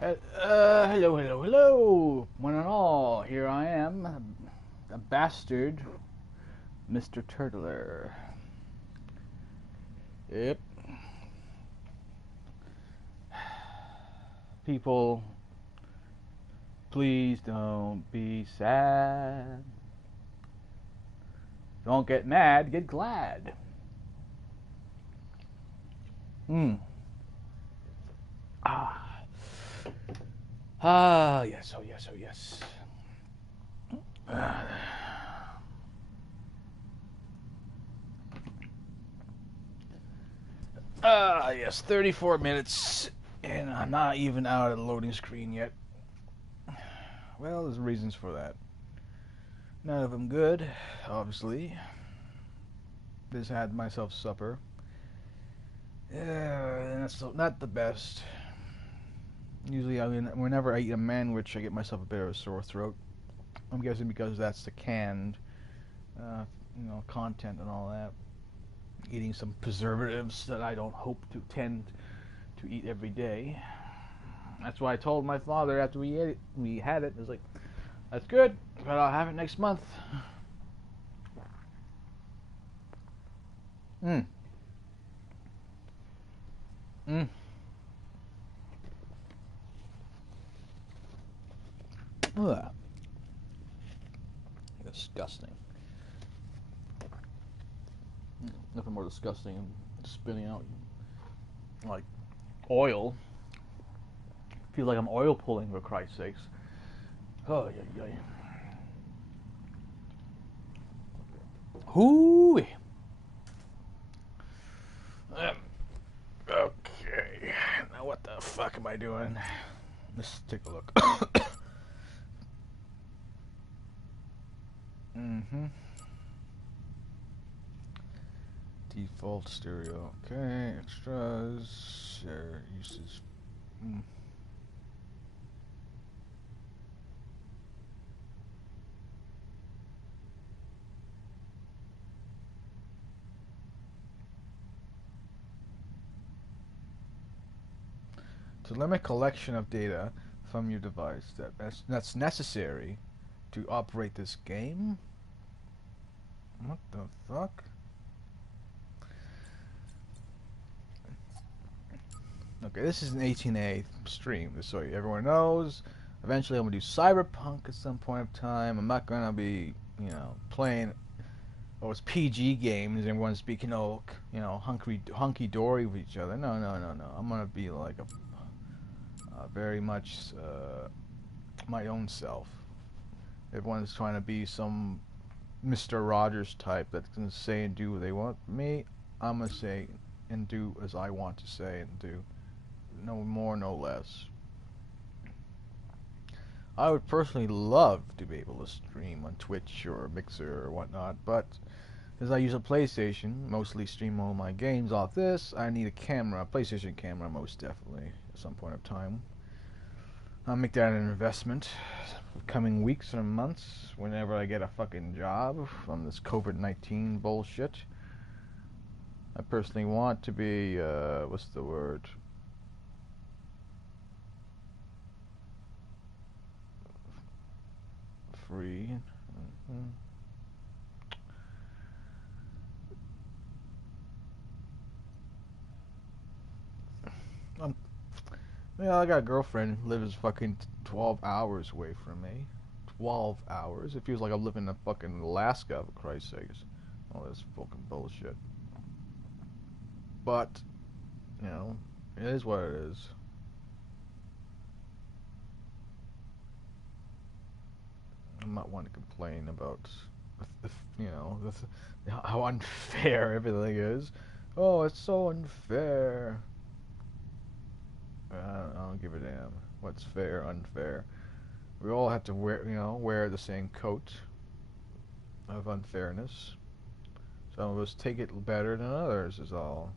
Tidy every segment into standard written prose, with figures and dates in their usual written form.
Hello, hello, hello, one and all. Here I am, a bastard, Mr. Turdler. Yep. People, please don't be sad. Don't get mad, get glad. Hmm. Ah. Ah, yes, oh yes, oh yes. Yes, 34 minutes, and I'm not even out of the loading screen yet. Well, there's reasons for that. None of them good, obviously. Just had myself supper. Yeah, and that's not the best. Usually, I mean, whenever I eat a manwich, I get myself a bit of a sore throat. I'm guessing because that's the canned, uh, content and all that. Eating some preservatives that I don't hope to tend to eat every day. That's why I told my father after we had it. I was like, "That's good, but I'll have it next month." Mm. Mm. Ugh. Disgusting. Nothing more disgusting than spitting out like oil. Feel like I'm oil pulling, for Christ's sakes. Oh yeah, yeah. Hoo. Okay. Now what the fuck am I doing? Let's take a look. Mm-hmm. Default stereo. Okay. Extras. Share uses. Mm. To limit collection of data from your device that's necessary to operate this game. What the fuck? Okay, this is an 18A stream, just so everyone knows. Eventually, I'm gonna do Cyberpunk at some point of time. I'm not gonna be, playing. Oh, it's PG games. And everyone's speaking, hunky dory with each other. No, no, no, no. I'm gonna be like a very much my own self. Everyone's trying to be some Mr. Rogers type that can say and do what they want. Me, I'm gonna say and do as I want to say and do. No more, no less. I would personally love to be able to stream on Twitch or Mixer or whatnot, but as I use a PlayStation, mostly stream all my games off this, I need a camera, a PlayStation camera most definitely, at some point of time. I'll make that an investment coming weeks or months whenever I get a fucking job from this COVID-19 bullshit. I personally want to be, what's the word? Free. Mm-hmm. I'm, I got a girlfriend who lives fucking 12 hours away from me. 12 hours? It feels like I'm living in fucking Alaska, for Christ's sakes. All this fucking bullshit. But, it is what it is. I'm not one to complain about, how unfair everything is. Oh, it's so unfair. I don't give a damn. What's fair, unfair? We all have to wear the same coat of unfairness. Some of us take it better than others, is all.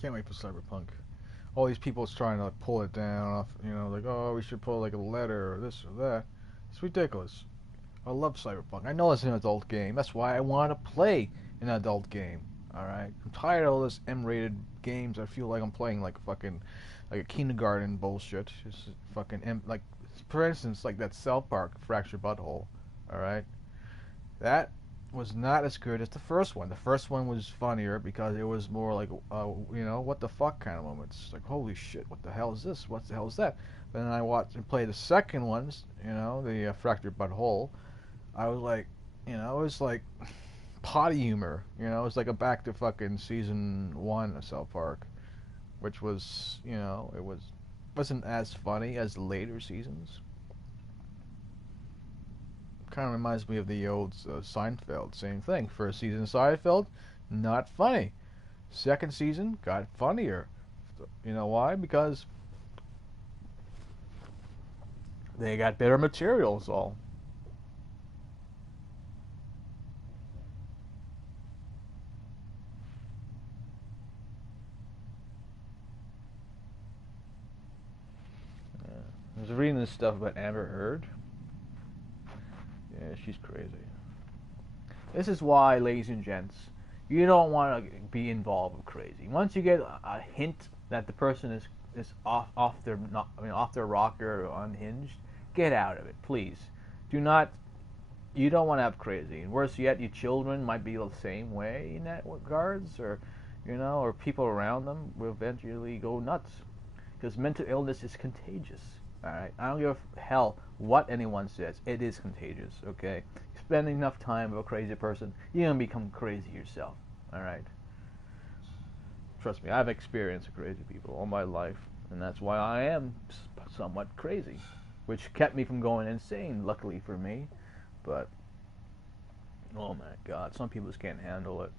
Can't wait for Cyberpunk. All these people's trying to like, pull it down off, like, oh, we should pull like a letter or this or that. It's ridiculous. I love Cyberpunk. I know it's an adult game. That's why I want to play an adult game. All right. I'm tired of all this M-rated games. I feel like I'm playing like fucking like a kindergarten bullshit. Just fucking like, for instance, like that South Park Fractured Butthole. All right. That was not as good as the first one. The first one was funnier because it was more like, what the fuck kind of moments. Like, holy shit, what the hell is this? What the hell is that? Then I watched and played the second ones, the Fractured Butthole. I was like, it was like potty humor. It was like a back to fucking season 1 of South Park, which was, wasn't as funny as the later seasons. Kind of reminds me of the old Seinfeld. Same thing. First season of Seinfeld, not funny. Second season got funnier. You know why? Because they got better materials. All. I was reading this stuff about Amber Heard. Yeah, she's crazy. This is why, ladies and gents, you don't want to be involved with crazy. Once you get a hint that the person is off their rocker or unhinged, get out of it, please. Do not. You don't want to have crazy. And worse yet, your children might be the same way in that regards, or or people around them will eventually go nuts. Because mental illness is contagious. Alright, I don't give a hell what anyone says. It is contagious, okay? Spend enough time with a crazy person, you're going to become crazy yourself. Alright? Trust me, I've experienced crazy people all my life, and that's why I am somewhat crazy. Which kept me from going insane, luckily for me. But, oh my god, some people just can't handle it.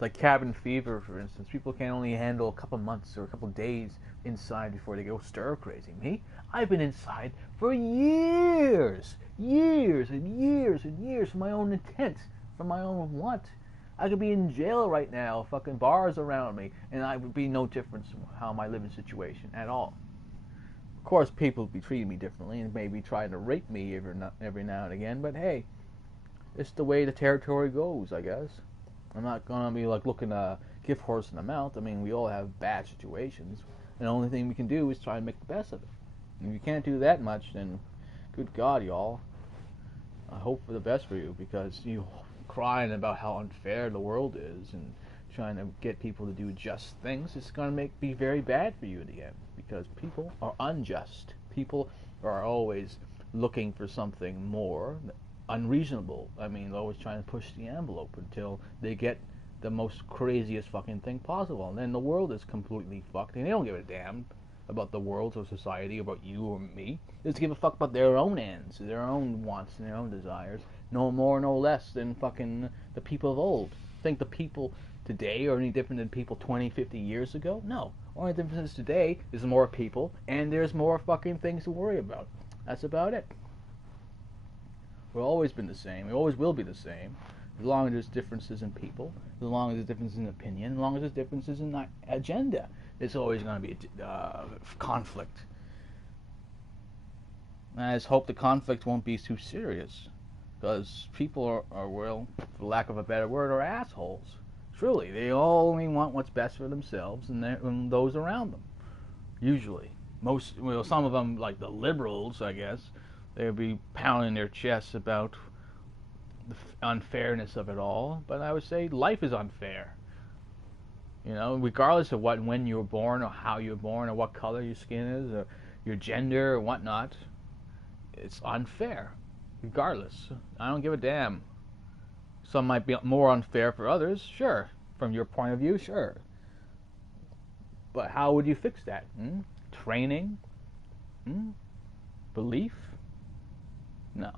Like cabin fever, for instance. People can only handle a couple months or a couple days inside before they go stir crazy. Me? I've been inside for years. Years and years and years for my own intent. For my own want. I could be in jail right now, fucking bars around me, and I would be no difference in how my living situation at all. Of course, people would be treating me differently and maybe trying to rape me every now and again, but hey, it's the way the territory goes, I guess. I'm not going to be like looking a gift horse in the mouth. I mean, we all have bad situations. And the only thing we can do is try and make the best of it. And if you can't do that much, then good God, y'all. I hope for the best for you, because you crying about how unfair the world is and trying to get people to do just things, it's going to be very bad for you in the end. Because people are unjust. People are always looking for something more unreasonable. I mean, they're always trying to push the envelope until they get the most craziest fucking thing possible. And then the world is completely fucked, and they don't give a damn about the world or society, about you or me. They just give a fuck about their own ends, their own wants, and their own desires. No more, no less than fucking the people of old. Think the people today are any different than people 20, 50 years ago? No. Only difference is today is more people, and there's more fucking things to worry about. That's about it. We've always been the same. We always will be the same. As long as there's differences in people, as long as there's differences in opinion, as long as there's differences in agenda, there's always going to be conflict. And I just hope the conflict won't be too serious, because people are, well, for lack of a better word, are assholes. Truly, they only want what's best for themselves and those around them. Usually, some of them, like the liberals, I guess, they'll be pounding their chests about the unfairness of it all. But I would say life is unfair. Regardless of when you were born, or how you were born, or what color your skin is, or your gender, or whatnot, it's unfair. Regardless, I don't give a damn. Some might be more unfair for others, sure. From your point of view, sure. But how would you fix that? Training? Belief? No.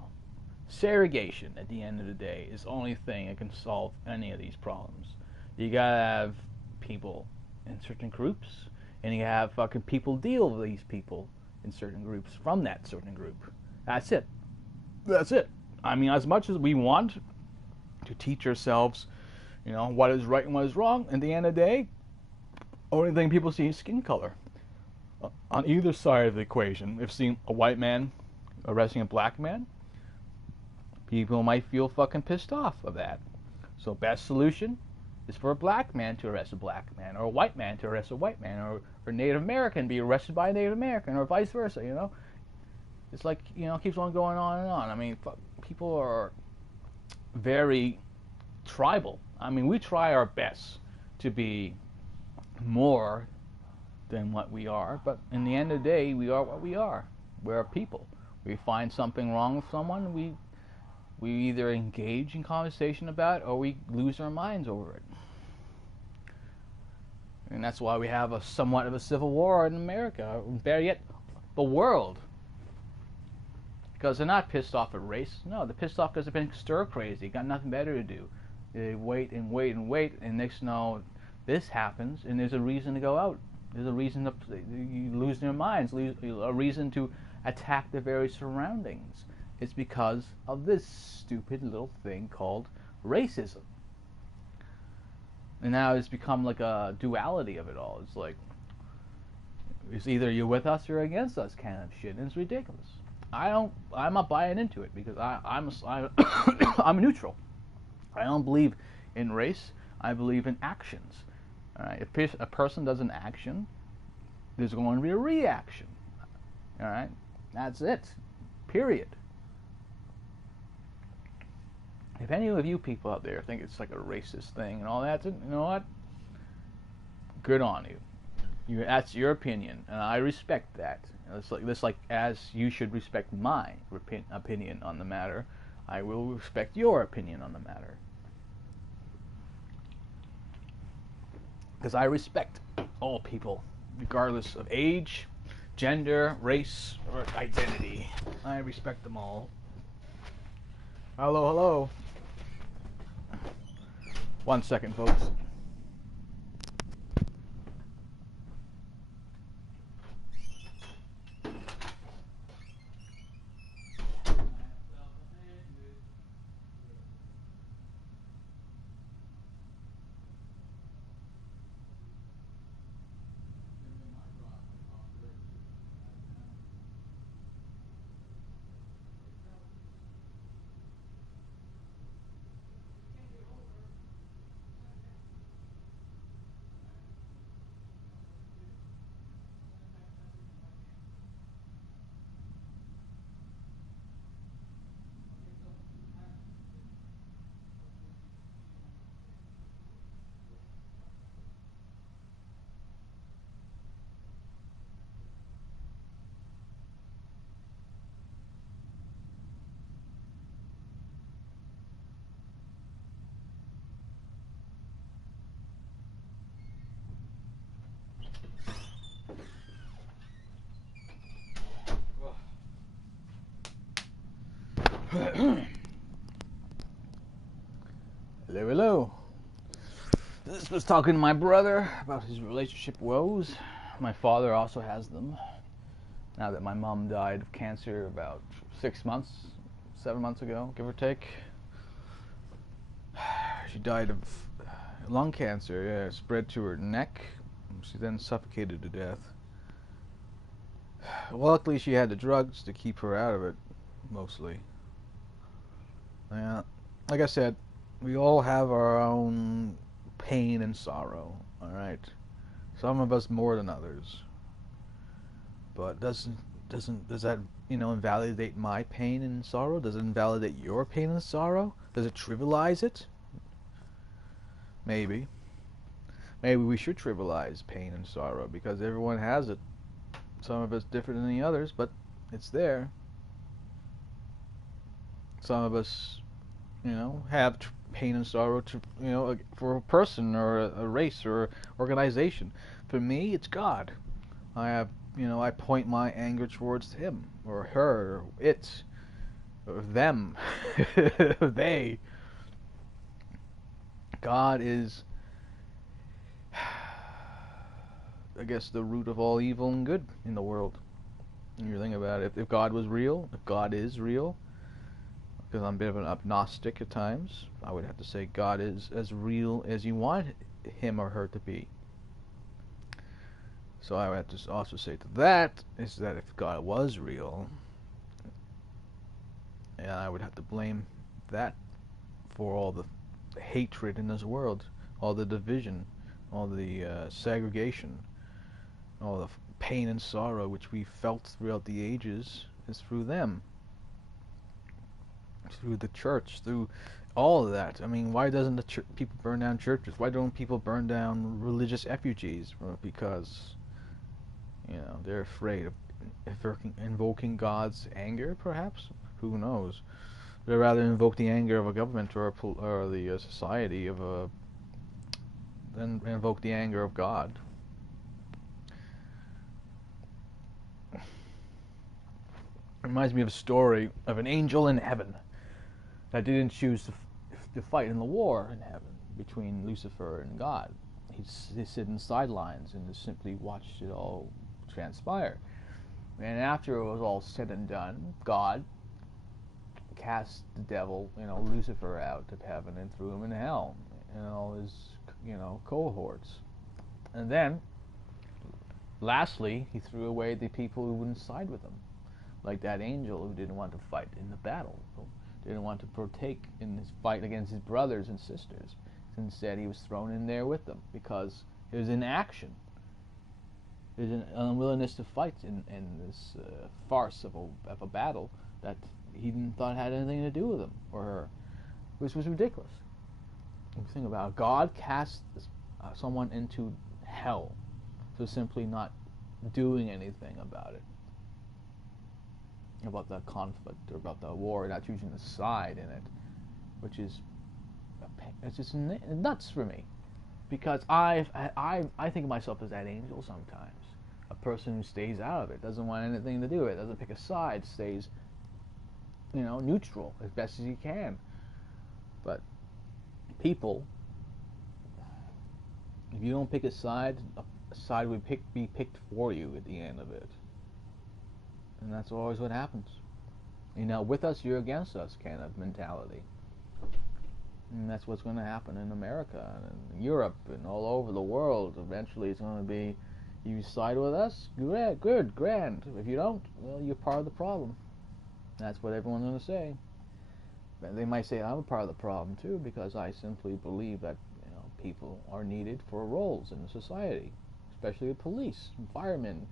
Segregation, at the end of the day, is the only thing that can solve any of these problems. You gotta have people in certain groups, and you have fucking people deal with these people in certain groups from that certain group. That's it. That's it. I mean, as much as we want to teach ourselves, what is right and what is wrong, at the end of the day, Only thing people see is skin color. On either side of the equation, if seeing a white man arresting a black man, people might feel fucking pissed off of that. So best solution is for a black man to arrest a black man, or a white man to arrest a white man, or a Native American be arrested by a Native American, or vice versa, you know? It's like, you know, it keeps on going on and on. I mean, people are very tribal. I mean, we try our best to be more than what we are, but in the end of the day, we are what we are. We're people. We find something wrong with someone, we either engage in conversation about it, or we lose our minds over it. And that's why we have somewhat of a civil war in America, better yet, the world. Because they're not pissed off at race. No, they're pissed off because they've been stir crazy, got nothing better to do. They wait and wait and wait, and next you know, this happens, and there's a reason to go out. There's a reason to lose their minds, a reason to attack their very surroundings. It's because of this stupid little thing called racism. And now it's become like a duality of it all. It's like, it's either you're with us or against us kind of shit, and it's ridiculous. I'm not buying into it because I'm neutral. I don't believe in race. I believe in actions. All right? If a person does an action, there's going to be a reaction. All right? That's it. Period. If any of you people out there think it's like a racist thing and all that, you know what? Good on you. That's your opinion, and I respect that. It's like as you should respect my opinion on the matter, I will respect your opinion on the matter. Because I respect all people, regardless of age, gender, race, or identity. I respect them all. Hello, hello. 1 second, folks. Hello, hello. This was talking to my brother about his relationship woes. My father also has them. Now that my mom died of cancer about 7 months ago, give or take. She died of lung cancer, yeah, it spread to her neck. She then suffocated to death. Luckily, she had the drugs to keep her out of it, mostly. Yeah, like I said, we all have our own pain and sorrow, alright? Some of us more than others. But does that, you know, invalidate my pain and sorrow? Does it invalidate your pain and sorrow? Does it trivialize it? Maybe. Maybe we should trivialize pain and sorrow because everyone has it. Some of us different than the others, but it's there. Some of us, you know, have pain and sorrow to, you know, for a person or a race or an organization. For me, it's God. I have, you know, I point my anger towards him or her or it or them, they. God is, I guess, the root of all evil and good in the world. When you think about it, if God was real, if God is real, because I'm a bit of an agnostic at times, I would have to say God is as real as you want him or her to be. So I would have to also say to that is that if God was real, and I would have to blame that for all the hatred in this world, all the division, all the segregation, all the pain and sorrow which we felt throughout the ages is through them, through the church, through all of that. I mean, why doesn't the people burn down churches? Why don't people burn down religious effigies? Well, because, they're afraid of invoking God's anger, perhaps? Who knows? They'd rather invoke the anger of a government or the society than invoke the anger of God. Reminds me of a story of an angel in heaven that didn't choose to fight in the war in heaven between Lucifer and God. He sit in the sidelines and just simply watched it all transpire. And after it was all said and done, God cast the devil, Lucifer, out of heaven and threw him in hell, and all his, cohorts. And then, lastly, he threw away the people who wouldn't side with him, like that angel who didn't want to fight in the battle, who didn't want to partake in his fight against his brothers and sisters. Instead, he was thrown in there with them because it was inaction. There's an unwillingness to fight in this farce of a battle that he didn't thought had anything to do with him or her, which was ridiculous. You think about it, God cast someone into hell for simply not doing anything about it, about the conflict or about the war, not choosing a side in it, which is it's just nuts for me, because I think of myself as that angel sometimes. A person who stays out of it, doesn't want anything to do with it, doesn't pick a side, stays, neutral as best as he can. But people, if you don't pick a side will be picked for you at the end of it. And that's always what happens. With us, you're against us kind of mentality. And that's what's going to happen in America and in Europe and all over the world. Eventually it's going to be, you side with us, good, grand. If you don't, well, you're part of the problem. That's what everyone's going to say. But they might say I'm a part of the problem too, because I simply believe that people are needed for roles in society, especially the police, firemen,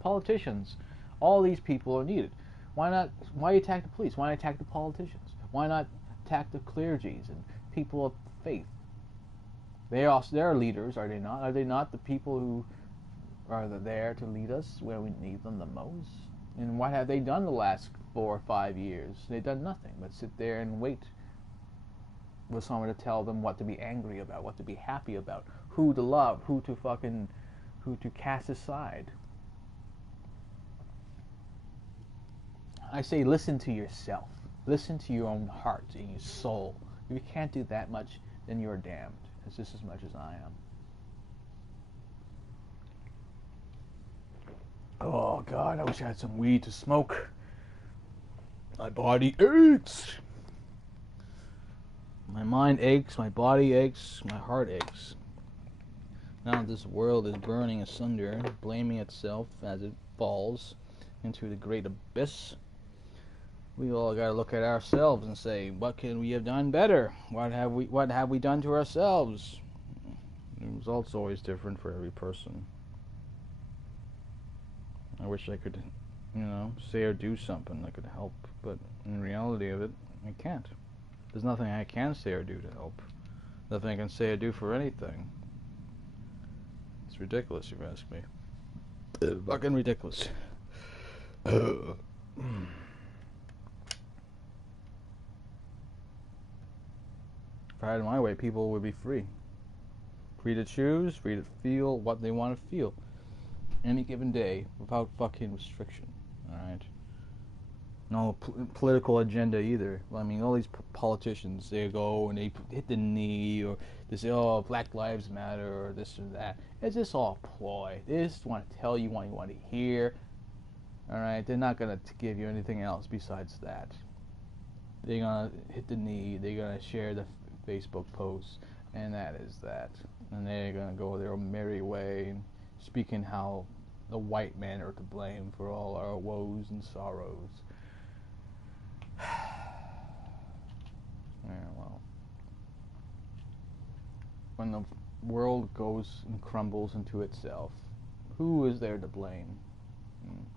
politicians. All these people are needed. Why attack the police? Why not attack the politicians? Why not attack the clergies and people of faith? They're leaders, are they not? Are they not the people who are there to lead us where we need them the most? And what have they done the last 4 or 5 years? They've done nothing but sit there and wait for someone to tell them what to be angry about, what to be happy about, who to love, who to cast aside. I say listen to yourself. Listen to your own heart and your soul. If you can't do that much, then you're damned. It's just as much as I am. Oh God, I wish I had some weed to smoke. My body aches. My mind aches, my body aches, my heart aches. Now this world is burning asunder, blaming itself as it falls into the great abyss. We all got to look at ourselves and say, what can we have done better? What have we done to ourselves? The result's always different for every person. I wish I could, say or do something that could help, but in reality of it, I can't. There's nothing I can say or do to help. Nothing I can say or do for anything. It's ridiculous, if you ask me. Fucking ridiculous. If I had it my way, people would be free. Free to choose, free to feel what they want to feel. Any given day, without fucking restriction. Alright? No political agenda either. I mean, all these politicians, they go and they hit the knee, or they say, oh, Black Lives Matter, or this or that. It's just all ploy. They just want to tell you what you want to hear. Alright? They're not going to give you anything else besides that. They're going to hit the knee, they're going to share the Facebook posts, and that is that. And they're going to go their merry way and speaking how the white men are to blame for all our woes and sorrows. Yeah, well, when the world goes and crumbles into itself, who is there to blame?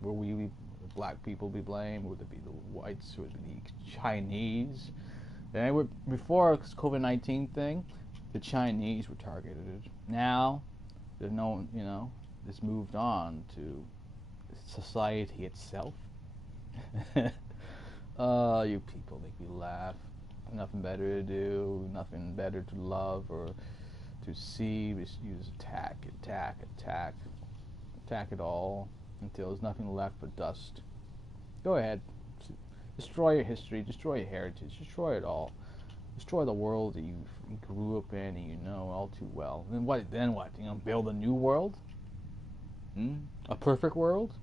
Will we, the black people, be blamed? Would it be the whites? Would it be the Chinese? And before this COVID-19 thing, the Chinese were targeted. Now, there's no, it's moved on to society itself. You people make me laugh. Nothing better to do, nothing better to love or to see. Just use attack it all until there's nothing left but dust. Go ahead, destroy your history, destroy your heritage, destroy it all. Destroy the world that you grew up in and you know all too well. Then what? Build a new world? A perfect world?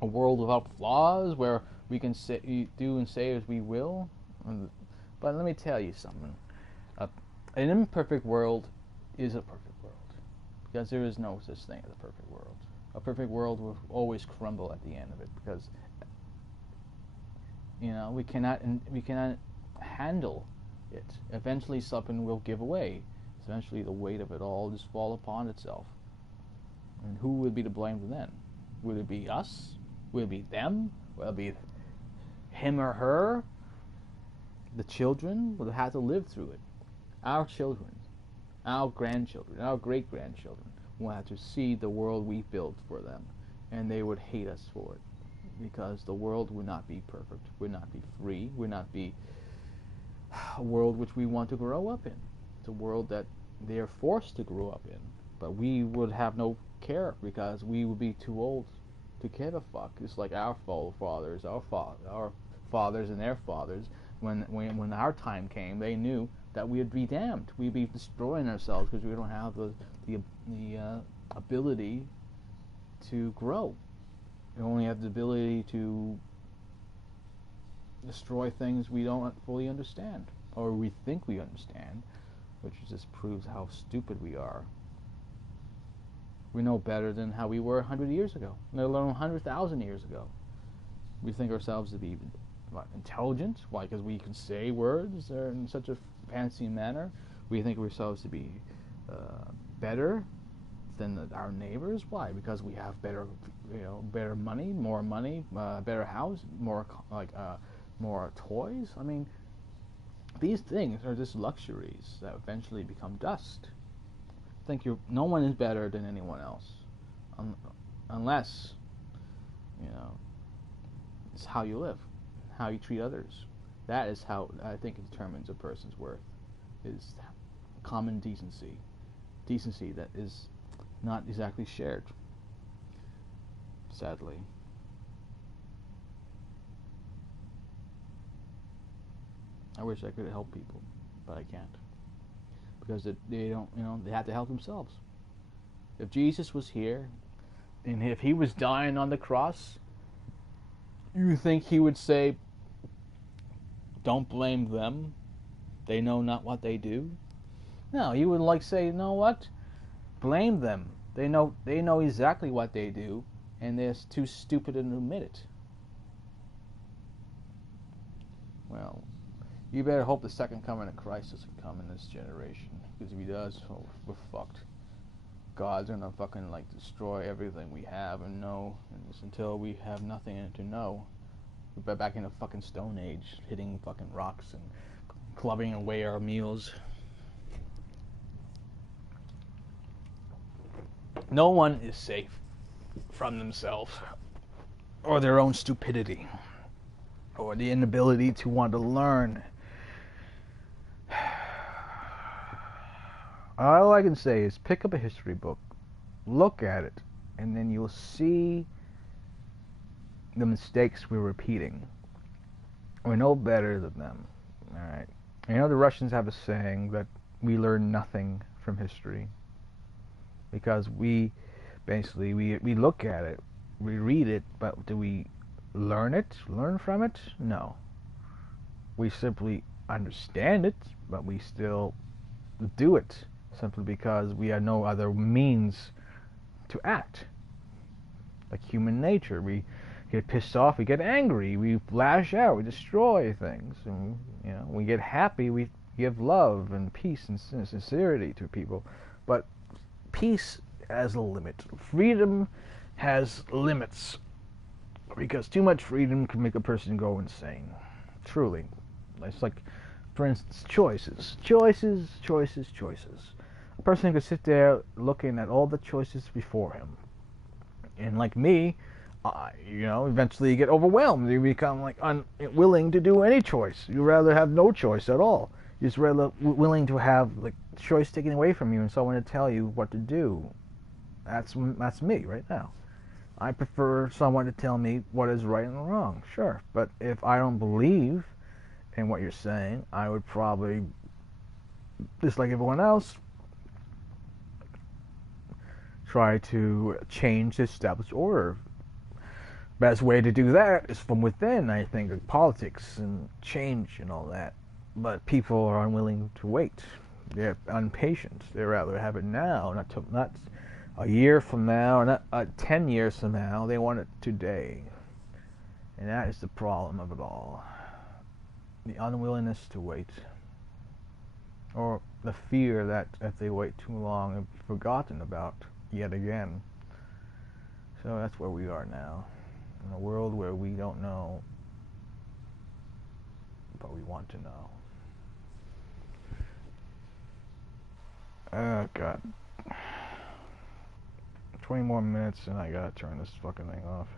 A world without flaws where we can do and say as we will? But let me tell you something. An imperfect world is a perfect world, because there is no such thing as a perfect world. A perfect world will always crumble at the end of it, because we cannot handle it. Eventually something will give away. Eventually the weight of it all just fall upon itself. And who would be to blame then? Would it be us? Would it be them? Would it be him or her? The children will have to live through it. Our children, our grandchildren, our great-grandchildren will have to see the world we built for them, and they would hate us for it, because the world would not be perfect, would not be free, would not be a world which we want to grow up in. It's a world that they are forced to grow up in, but we would have no care, because we would be too old to give a fuck. It's like our fathers, our fathers and their fathers. When our time came, they knew that we would be damned. We'd be destroying ourselves because we don't have the ability to grow. We only have the ability to destroy things we don't fully understand, or we think we understand, which just proves how stupid we are. We know better than how we were 100 years ago, let alone 100,000 years ago. We think ourselves to be intelligent. Why? Because we can say words in such a fancy manner. We think of ourselves to be better than our neighbors. Why? Because we have better money, better house, more toys. I mean, these things are just luxuries that eventually become dust. No one is better than anyone else, unless it's how you live, how you treat others. That is how I think it determines a person's worth, is common decency that is not exactly shared, sadly. I wish I could help people, but I can't, because they don't, they have to help themselves. If Jesus was here, and if he was dying on the cross, you think he would say, don't blame them, they know not what they do? No, he would say, you know what? Blame them. They know exactly what they do, and they're too stupid to admit it. Well, you better hope the second coming of Christ doesn't come in this generation, because if he does, we're fucked. God's gonna fucking destroy everything we have and know, and just until we have nothing to know. We're back in the fucking Stone Age, hitting fucking rocks and clubbing away our meals. No one is safe from themselves, or their own stupidity, or the inability to want to learn. All I can say is pick up a history book, look at it, and then you'll see the mistakes we're repeating. We're no better than them. Alright. The Russians have a saying that we learn nothing from history, because we look at it, we read it, but do we learn from it? No. We simply understand it, but we still do it, simply because we have no other means to act. Like human nature, we get pissed off, we get angry, we lash out, we destroy things, and we get happy, we give love and peace and sincerity to people. But peace has a limit. Freedom has limits, because too much freedom can make a person go insane. Truly. It's like, for instance, choices. A person could sit there looking at all the choices before him. And like me, eventually you get overwhelmed. You become like unwilling to do any choice. You rather have no choice at all. You're just rather willing to have like choice taken away from you and someone to tell you what to do. That's me right now. I prefer someone to tell me what is right and wrong. Sure, but if I don't believe in what you're saying, I would probably, just like everyone else, try to change the established order. Best way to do that is from within, I think, like politics and change and all that. But people are unwilling to wait. They're impatient. They rather have it now, not a year from now, or not 10 years from now. They want it today. And that is the problem of it all. The unwillingness to wait. Or the fear that if they wait too long, they'll be forgotten about yet again. So that's where we are now. In a world where we don't know, but we want to know. Oh, God. 20 more minutes and I gotta turn this fucking thing off.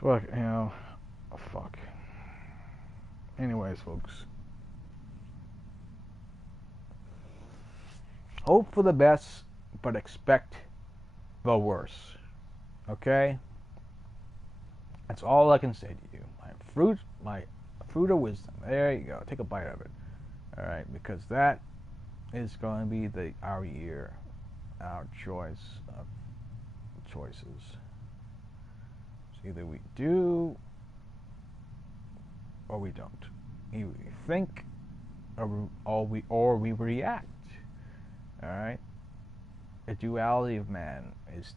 So, fuck. Anyways, folks. Hope for the best, but expect the worst. Okay? That's all I can say to you. My fruit of wisdom. There you go. Take a bite of it. Alright? Because that is going to be our year. Our choice of choices. So either we do or we don't. Either we think or we react. Alright? The duality of man is,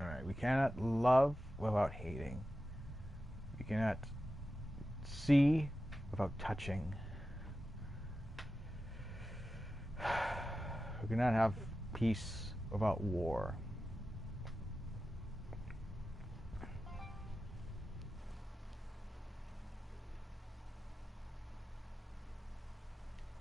alright, we cannot love without hating. We cannot see without touching. We cannot have peace without war.